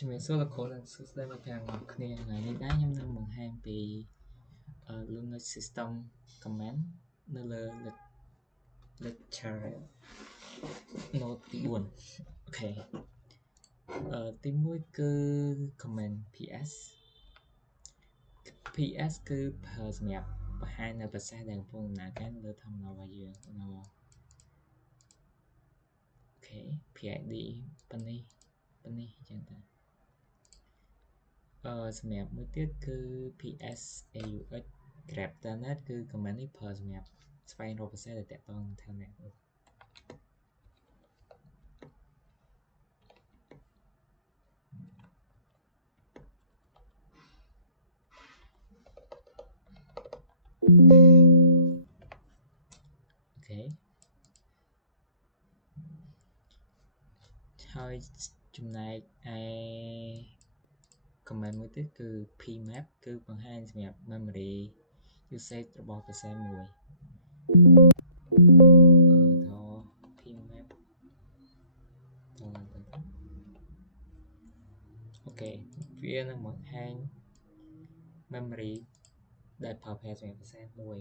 ជំរាបសួរលោកគ្រូនិងសួស្តីមិត្តភក្តិទាំងអស់គ្នាថ្ងៃនេះដែរខ្ញុំនឹងបង្ហាញពី Linux System Command នៅលើ lecture note ទី4អូខេទី1គឺ command ps គឺប្រើសម្រាប់បង្ហាញនៅប្រសេសដែលកំពុងដំណើរការលើ terminal របស់យើងអូខេ PID ប៉ុណ្នេះអញ្ចឹងទៅសម្រាប់មួយទៀតគឺ PSAUX grep telnet គឺ command នេះប្រើសម្រាប់ស្វែងរកប្រសេសដែលតាក់ទងនឹង telnet អូខេហើយចំណែកឯ command មួយទៀតគឺ pmap គឺបង្ហាញសម្រាប់ memory usage របស់ប្រសេសមួយpmap អូខេវានឹងបង្ហាញ memory ដែលប្រើប្រាស់សម្រាប់ប្រសេសមួយ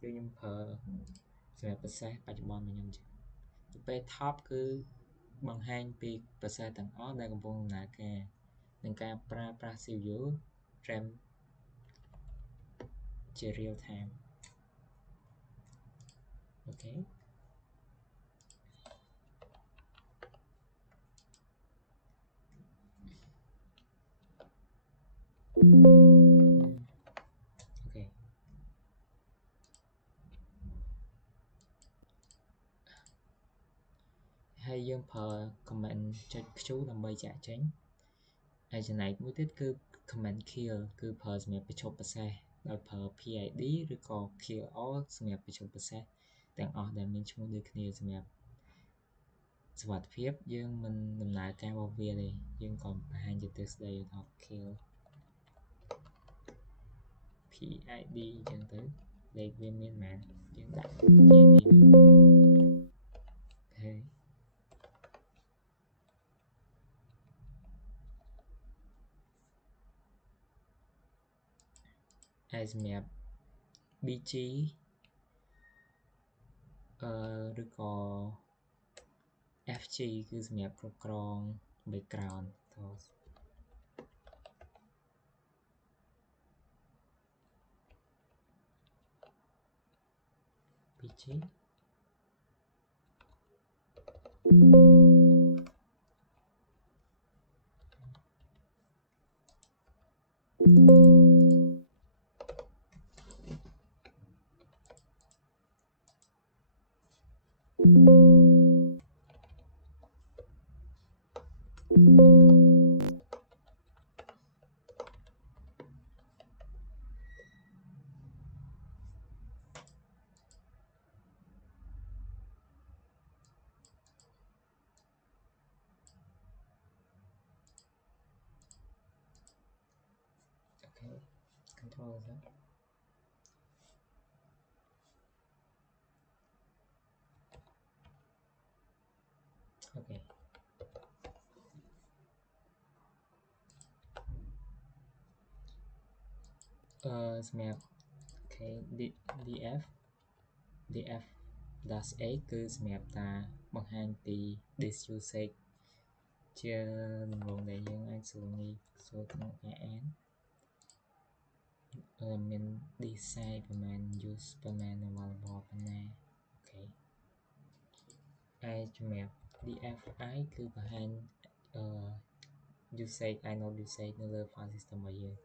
គឺខ្ញុំប្រើសម្រាប់ប្រសេសបច្ចុប្បន្នរបស់ខ្ញុំចឹងទៅពេល top គឺបង្ហាញពីប្រសេសទាំងអស់ដែលកំពុងដំណើរការនឹងការប្រើប្រាស់ CPU RAM ជា real time អូខេហើយយើងប្រើ command ចុច Q ដើម្បីចាក់ចេញហើយចំណែកមួយទៀតគឺ command kill គឺប្រើសម្រាប់បញ្ឈប់ប្រសេសដោយប្រើ PID ឬក៏ kill all សម្រាប់បញ្ឈប់ប្រសេសទាំងអស់ដែលមានឈ្មោះដូចគ្នាសម្រាប់សុវត្ថិភាពយើងមិនដំណើរការរបស់វាទេយើងក៏បង្ហាញជាទិសដៅថា kill PID អញ្ចឹងទៅលេខវាមានប៉ុន្មានយើងដាក់ PID ហ្នឹងហើយសម្រាប់ BG ឬក៏ FG គឺសម្រាប់គ្រប់គ្រង background BG control អូខេសម្រាប់ df-8 គឺសម្រាប់ការបង្ហាញពី disk usage ជាដំណងដែលយើងអាចសួរក្នុងការអានមាន disk size ប្រមាណ use ប្រមាណ available ប៉ុណ្ណាអូខេហើយសម្រាប់ dfi គឺបង្ហាញusage inode usage នៅលើ file system របស់យើង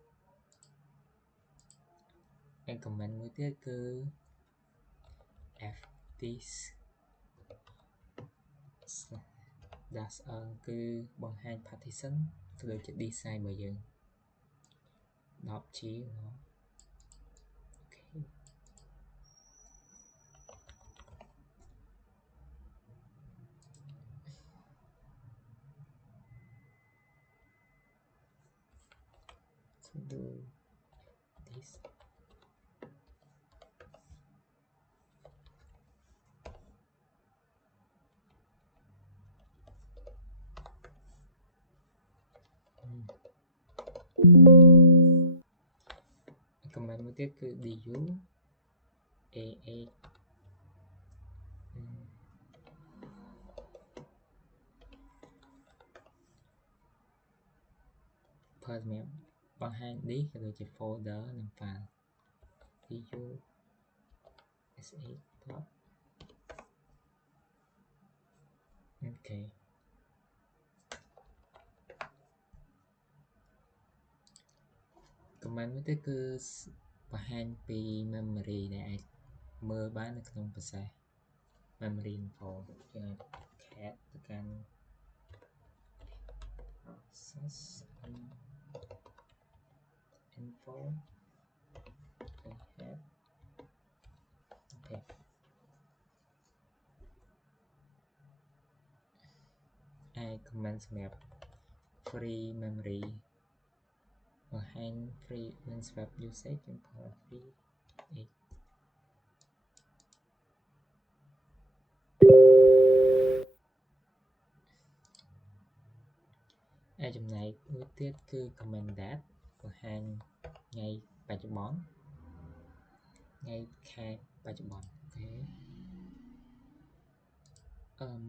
ហើយ command មួយទៀតគឺ fdisk -l គឺបង្ហាញ partition ក៏ដូចជា disk size របស់យើង 10G អូខេsudo disk comment មួយទៀតគឺ du a8 per សម្រាប់បង្ហាញ disk ក៏ដូចជា folder និង file du s8 dot ok comment មួយទៀតគឺបង្ហាញពី memory ដែលអាចមើលបាននៅក្នុង process memory info យើងអាច cat ទៅកាន់ process info ទៅ head ok ហើយ comment សម្រាប់ free memory បង្ហាញ free swap usage យើងប្រើ free ហើយចំណែកមួយទៀតគឺ comment date បង្ហាញថ្ងៃបច្ចុប្បន្នថ្ងៃខែបច្ចុប្បន្នអូខេ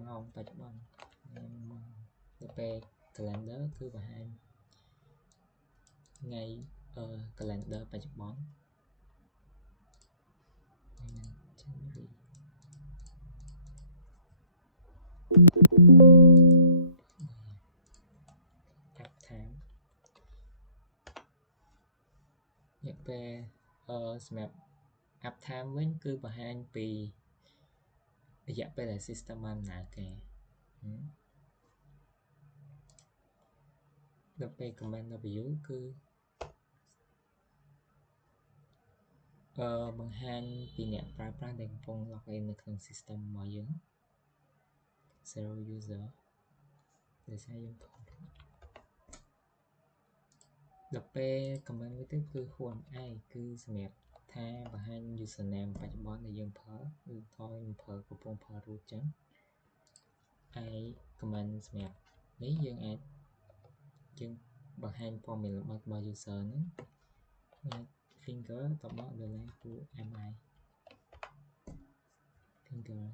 ម៉ោងបច្ចុប្បន្នម៉ោងទៅពេល calendar គឺបង្ហាញថ្ងៃcalendar បច្ចុប្បន្នJanuary app time រយៈពេលសម្រាប់ app time វិញគឺបង្ហាញពីរយៈពេលដែល system បានដំណើរការដល់ពេល comment W គឺបង្ហាញពីអ្នកប្រើប្រាស់ដែលកំពុង login នៅក្នុង system របស់យើង zero user ដោយសារយើងថតដល់ពេល comment មួយទៀតគឺ who am I គឺសម្រាប់ថាបង្ហាញ username បច្ចុប្បន្នដែលយើងប្រើគឺថយយើងកំពុងប្រើ root ចឹងហើយ comment សម្រាប់នេះយើងអាចយើងបង្ហាញព័ត៌មានរបស់ user ហ្នឹងអាច finger តបមក $who am I finger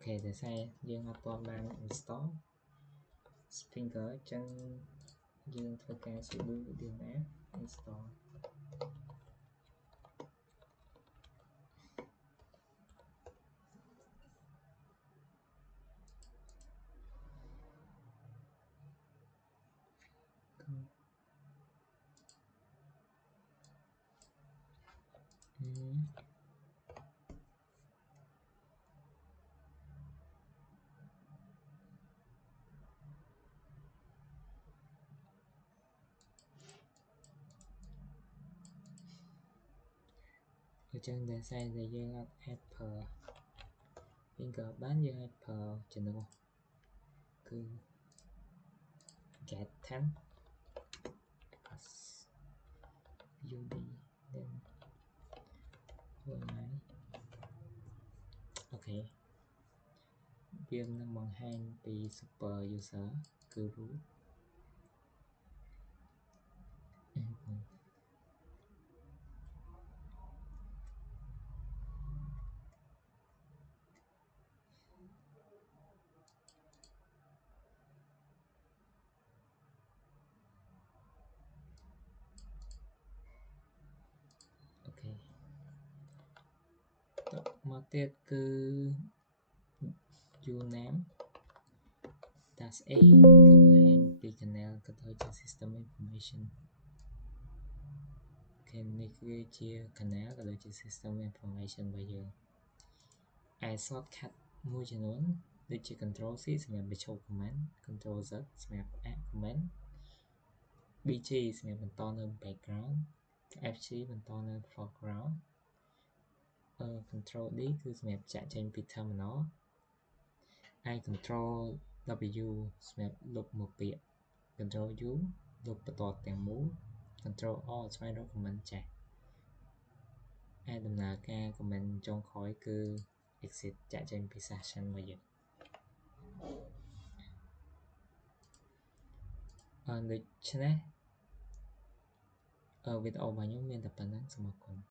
ok ដោយសារយើងអត់ទាន់បាន install finger អញ្ចឹងយើងធ្វើការ sudo dnf installអញ្ចឹងដោយសារតែយើងអត់ add ប្រើ finger បានយើងអាចប្រើជំនួសគឺ get 10 ud then អូខេវានឹងបង្ហាញពី super user គឺ rootអូខេតមកទៀតគឺ uname dash a គឺបង្ហាញពី canal ក៏ដូចជា system information អូខេនេះគឺជា canal ក៏ដូចជា system information របស់យើងឯ shortcut មួយចំនួនដូចជា control C សម្រាប់បញ្ចូល command control Z សម្រាប់អាក់ command BG សម្រាប់បន្តនៅ background FG បន្តនៅ foreground control D គឺសម្រាប់ចាក់ចេញពី terminal ហើយ control W សម្រាប់លុបមួយពាក្យ control U លុបបន្ទាត់ទាំងមូល control R ស្វែងរក command ចាស់ aiដំណើរការ comment ចុងក្រោយគឺ exit ចាក់ចេញពី session របស់យើងដូច្នេះវីដេអូរបស់ខ្ញុំមានតែប៉ុណ្្នឹងសូមអរគុណ